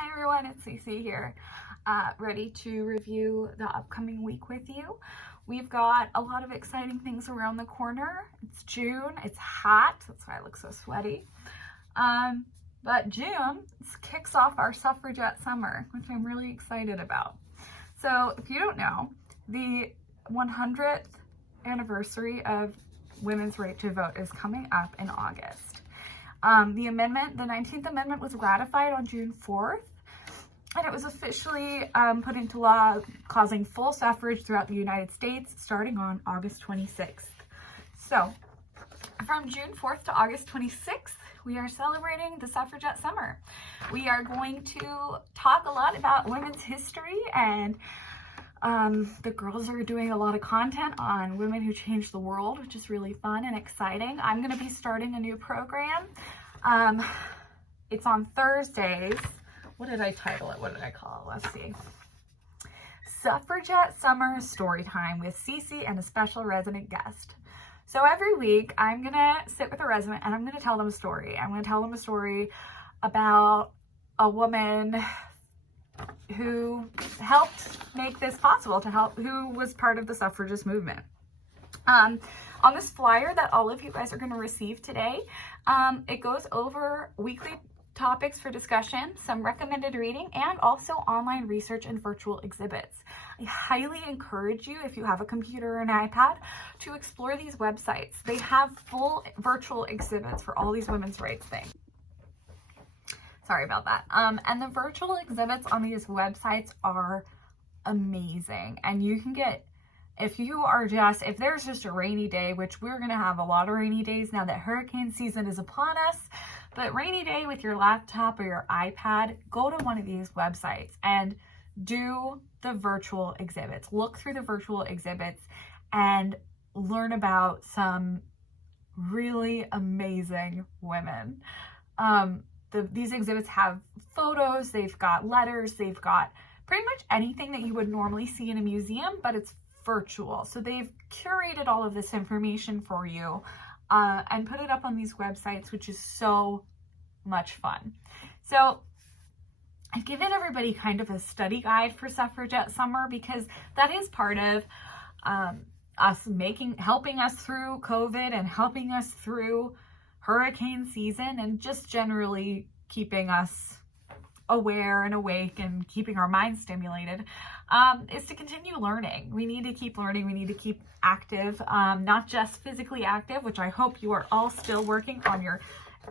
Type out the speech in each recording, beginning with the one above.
Hi everyone, it's Cece here, ready to review the upcoming week with you. We've got a lot of exciting things around the corner. It's June, it's hot, that's why I look so sweaty. But June kicks off our suffragette summer, which I'm really excited about. So if you don't know, the 100th anniversary of women's right to vote is coming up in August. The 19th Amendment was ratified on June 4th, and it was officially put into law, causing full suffrage throughout the United States starting on August 26th. So, from June 4th to August 26th, we are celebrating the suffragette summer. We are going to talk a lot about women's history, and the girls are doing a lot of content on women who changed the world, which is really fun and exciting. I'm going to be starting a new program. It's on Thursdays. What did I title it? What did I call it? Let's see. Suffragette Summer Storytime with Cece and a special resident guest. So every week I'm going to sit with a resident and I'm going to tell them a story. I'm going to tell them a story about a woman who helped make this possible, who was part of the suffragist movement. On this flyer that all of you guys are going to receive today, it goes over weekly topics for discussion, some recommended reading, and also online research and virtual exhibits. I highly encourage you, if you have a computer or an iPad, to explore these websites. They have full virtual exhibits for all these women's rights things. Sorry about that. And the virtual exhibits on these websites are amazing. And you can get, if there's just a rainy day, which we're going to have a lot of rainy days now that hurricane season is upon us, but rainy day with your laptop or your iPad, go to one of these websites and do the virtual exhibits. Look through the virtual exhibits and learn about some really amazing women. These exhibits have photos, they've got letters, they've got pretty much anything that you would normally see in a museum, but it's virtual. So they've curated all of this information for you and put it up on these websites, which is so much fun. So I've given everybody kind of a study guide for Suffragette Summer because that is part of helping us through COVID and helping us through hurricane season and just generally keeping us aware and awake and keeping our minds stimulated, is to continue learning. We need to keep learning. We need to keep active, not just physically active, which I hope you are all still working on your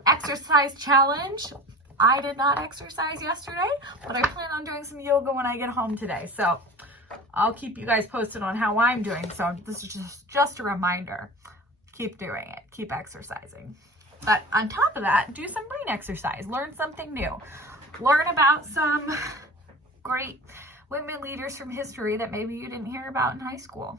exercise challenge. I did not exercise yesterday, but I plan on doing some yoga when I get home today. So I'll keep you guys posted on how I'm doing. So this is just a reminder. Keep doing it. Keep exercising. But on top of that, do some brain exercise. Learn something new. Learn about some great women leaders from history that maybe you didn't hear about in high school.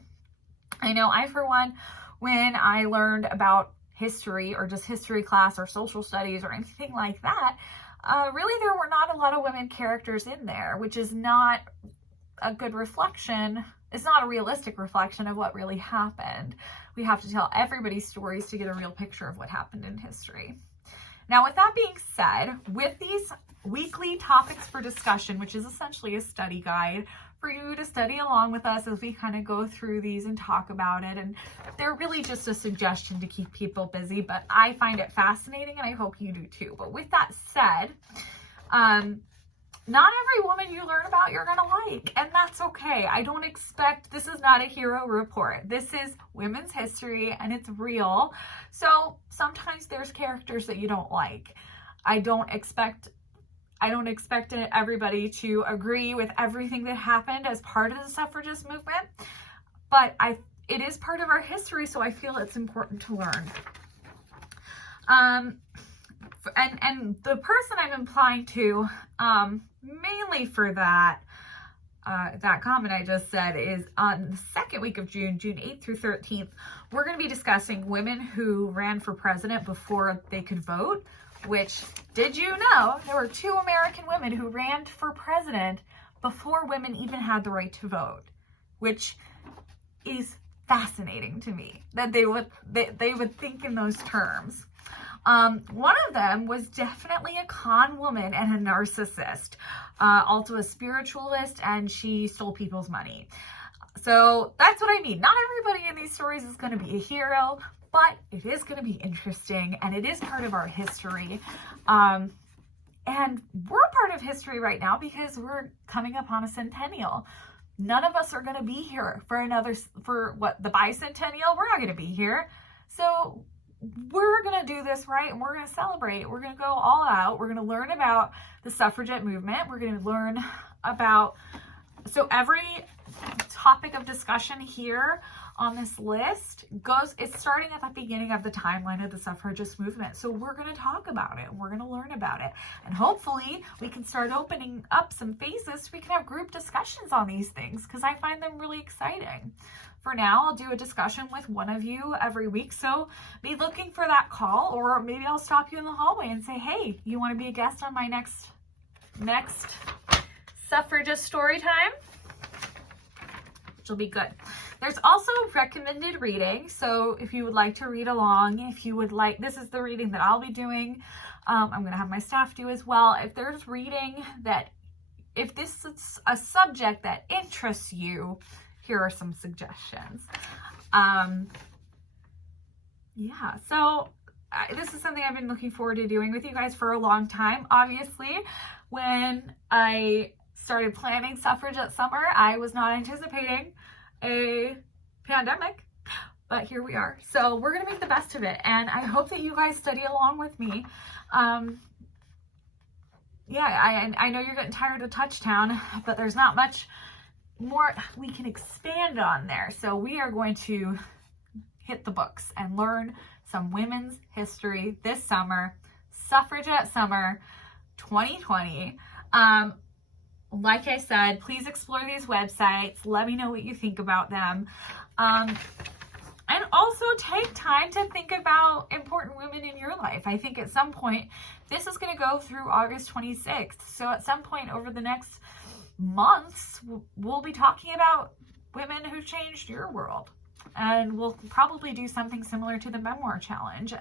I know I, for one, when I learned about history or just history class or social studies or anything like that, really there were not a lot of women characters in there, which is not a good reflection. It's not a realistic reflection of what really happened. We have to tell everybody's stories to get a real picture of what happened in history. Now, with that being said, with these weekly topics for discussion, which is essentially a study guide for you to study along with us as we kind of go through these and talk about it, and they're really just a suggestion to keep people busy, but I find it fascinating and I hope you do too. But with that said, not every woman you learn about you're gonna like, and that's okay. This is not a hero report. This is women's history and it's real. So sometimes there's characters that you don't like. I don't expect everybody to agree with everything that happened as part of the suffragist movement, but it is part of our history, so I feel it's important to learn. And the person I'm implying to, mainly for that comment I just said, is on the second week of June 8th through 13th, we're going to be discussing women who ran for president before they could vote, which, did you know, there were 2 American women who ran for president before women even had the right to vote, which is fascinating to me that they would think in those terms. One of them was definitely a con woman and a narcissist, also a spiritualist, and she stole people's money. So that's what I mean. Not everybody in these stories is going to be a hero, but it is going to be interesting, and it is part of our history. And we're a part of history right now because we're coming up on a centennial. None of us are going to be here for the bicentennial. We're not going to be here. So we're going to do this right, and we're going to celebrate. We're going to go all out. We're going to learn about the suffragette movement. We're going to learn about, so every topic of discussion here on this list it's starting at the beginning of the timeline of the suffragist movement. So we're going to talk about it. We're going to learn about it. And hopefully we can start opening up some spaces so we can have group discussions on these things, because I find them really exciting. For now, I'll do a discussion with one of you every week. So be looking for that call, or maybe I'll stop you in the hallway and say, hey, you want to be a guest on my next suffragist story time? Which will be good. There's also recommended reading. So if you would like to read along, this is the reading that I'll be doing. I'm going to have my staff do as well. If there's reading if this is a subject that interests you, here are some suggestions. This is something I've been looking forward to doing with you guys for a long time. Obviously, when I started planning Suffragette Summer, I was not anticipating a pandemic, but here we are. So we're going to make the best of it, and I hope that you guys study along with me. I know you're getting tired of Touchtown, but there's not much more we can expand on there. So we are going to hit the books and learn some women's history this summer, Suffragette Summer 2020. Like I said, please explore these websites. Let me know what you think about them. And also take time to think about important women in your life. I think at some point, this is going to go through August 26th. So at some point over the next months, we'll be talking about women who changed your world. And we'll probably do something similar to the memoir challenge,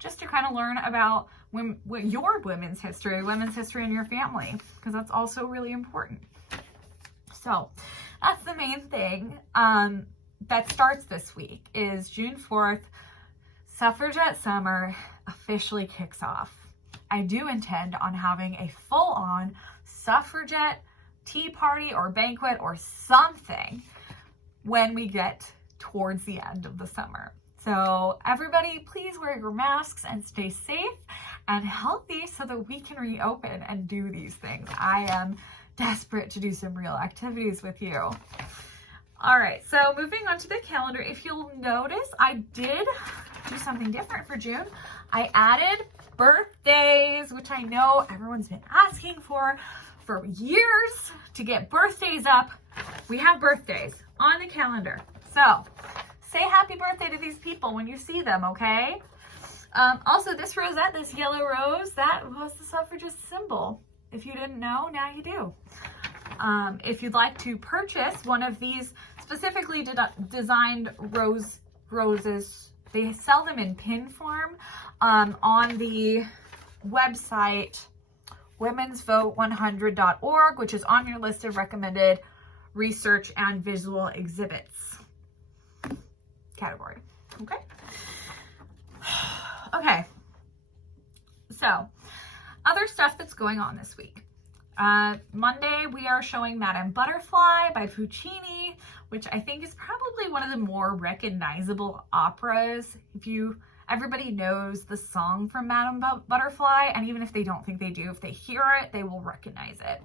just to kind of learn about your women's history in your family, because that's also really important. So that's the main thing that starts this week is June 4th. Suffragette Summer officially kicks off. I do intend on having a full-on suffragette tea party or banquet or something when we get towards the end of the summer. So everybody, please wear your masks and stay safe and healthy so that we can reopen and do these things. I am desperate to do some real activities with you. All right, so moving on to the calendar, if you'll notice, I did do something different for June. I added birthdays, which I know everyone's been asking for years to get birthdays up. We have birthdays on the calendar. So say happy birthday to these people when you see them, okay? Also, this rosette, this yellow rose, that was the suffragist symbol. If you didn't know, now you do. If you'd like to purchase one of these specifically designed roses, they sell them in pin form on the website womensvote100.org, which is on your list of recommended research and visual exhibits category. Okay. So, other stuff that's going on this week. Monday, we are showing Madame Butterfly by Puccini, which I think is probably one of the more recognizable operas. Everybody knows the song from Madame Butterfly, and even if they don't think they do, if they hear it, they will recognize it.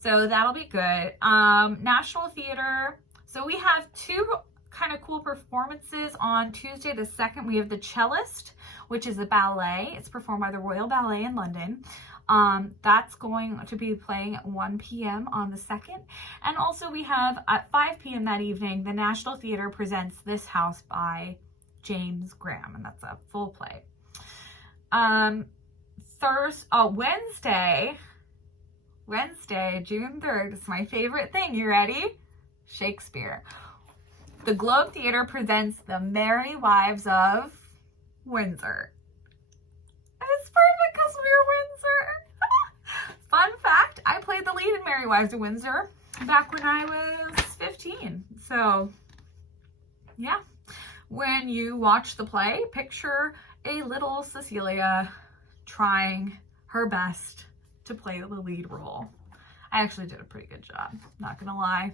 So that'll be good. National Theater. So we have two kind of cool performances on Tuesday the 2nd. We have The Cellist, which is a ballet. It's performed by the Royal Ballet in London. That's going to be playing at 1 p.m. on the 2nd. And also we have at 5 p.m. that evening, the National Theater presents This House by James Graham, and that's a full play. Wednesday, June 3rd, is my favorite thing. You ready? Shakespeare. The Globe Theater presents The Merry Wives of Windsor. Very Wives of Windsor back when I was 15. So yeah, when you watch the play, picture a little Cecilia trying her best to play the lead role. I actually did a pretty good job, not gonna lie.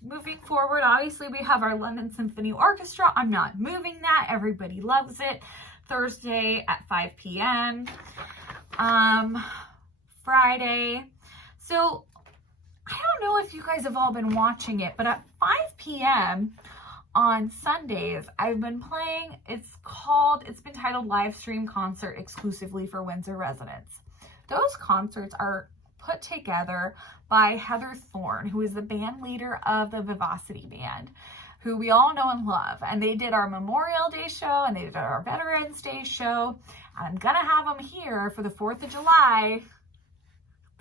Moving forward, obviously we have our London Symphony Orchestra. I'm not moving that. Everybody loves it. Thursday at 5 p.m. Friday. So I don't know if you guys have all been watching it, but at 5 p.m. on Sundays, I've been playing, it's been titled Live Stream Concert exclusively for Windsor residents. Those concerts are put together by Heather Thorne, who is the band leader of the Vivacity Band, who we all know and love. And they did our Memorial Day show and they did our Veterans Day show. And I'm gonna have them here for the 4th of July,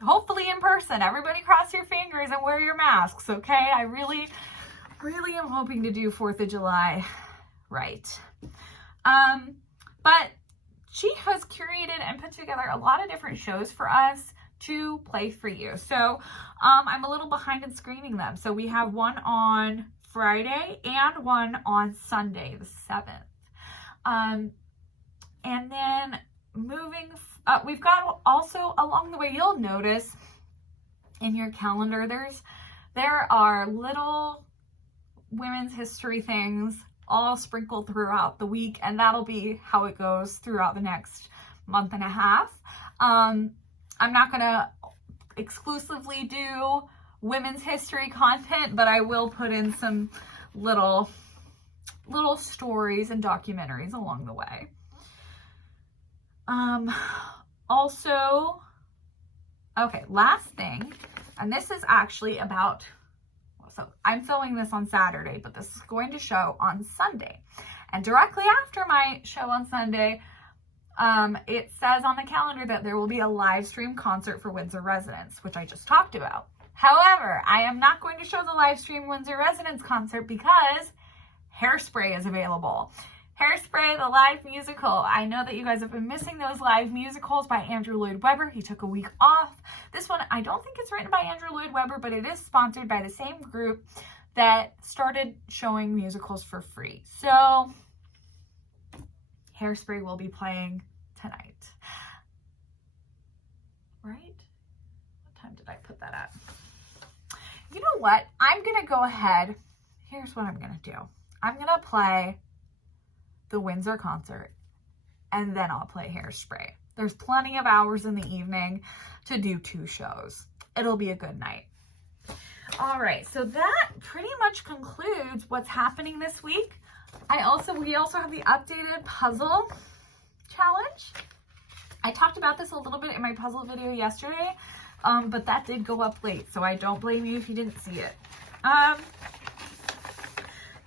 hopefully in person. Everybody cross your fingers and wear your masks, okay? I really am hoping to do 4th of July right. But she has curated and put together a lot of different shows for us to play for you. So I'm a little behind in screening them. So we have one on Friday and one on Sunday, the 7th. And then we've got also along the way, you'll notice in your calendar, there are little women's history things all sprinkled throughout the week, and that'll be how it goes throughout the next month and a half. I'm not gonna exclusively do women's history content, but I will put in some little stories and documentaries along the way. Also, okay, last thing, and this is actually about, so I'm filming this on Saturday, but this is going to show on Sunday. And directly after my show on Sunday, it says on the calendar that there will be a live stream concert for Windsor residents, which I just talked about. However, I am not going to show the live stream Windsor residents concert because Hairspray is available. Hairspray, the live musical. I know that you guys have been missing those live musicals by Andrew Lloyd Webber. He took a week off. This one, I don't think it's written by Andrew Lloyd Webber, but it is sponsored by the same group that started showing musicals for free. So Hairspray will be playing tonight. Right? What time did I put that at? You know what? I'm going to go ahead. Here's what I'm going to do. I'm going to play the Windsor concert and then I'll play Hairspray. There's plenty of hours in the evening to do 2 shows. It'll be a good night. All right, so that pretty much concludes what's happening this week. We also have the updated puzzle challenge. I talked about this a little bit in my puzzle video yesterday, but that did go up late, so I don't blame you if you didn't see it.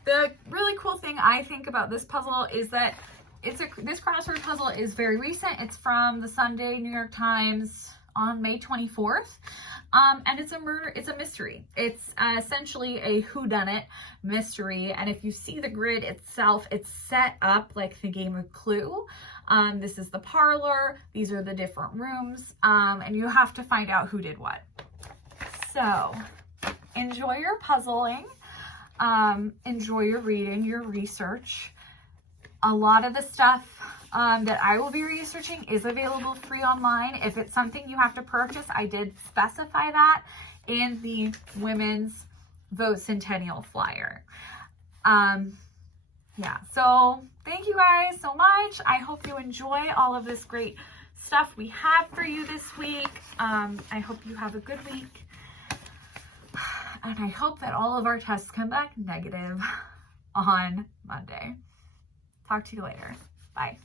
The really cool thing I think about this puzzle is that this crossword puzzle is very recent. It's from the Sunday New York Times on May 24th. And it's a mystery. It's essentially a whodunit mystery. And if you see the grid itself, it's set up like the game of Clue. This is the parlor. These are the different rooms. And you have to find out who did what. So enjoy your puzzling. Enjoy your reading, your research. A lot of the stuff that I will be researching is available free online. If it's something you have to purchase, I did specify that in the Women's Vote Centennial flyer. Yeah, so thank you guys so much. I hope you enjoy all of this great stuff we have for you this week. I hope you have a good week. And I hope that all of our tests come back negative on Monday. Talk to you later. Bye.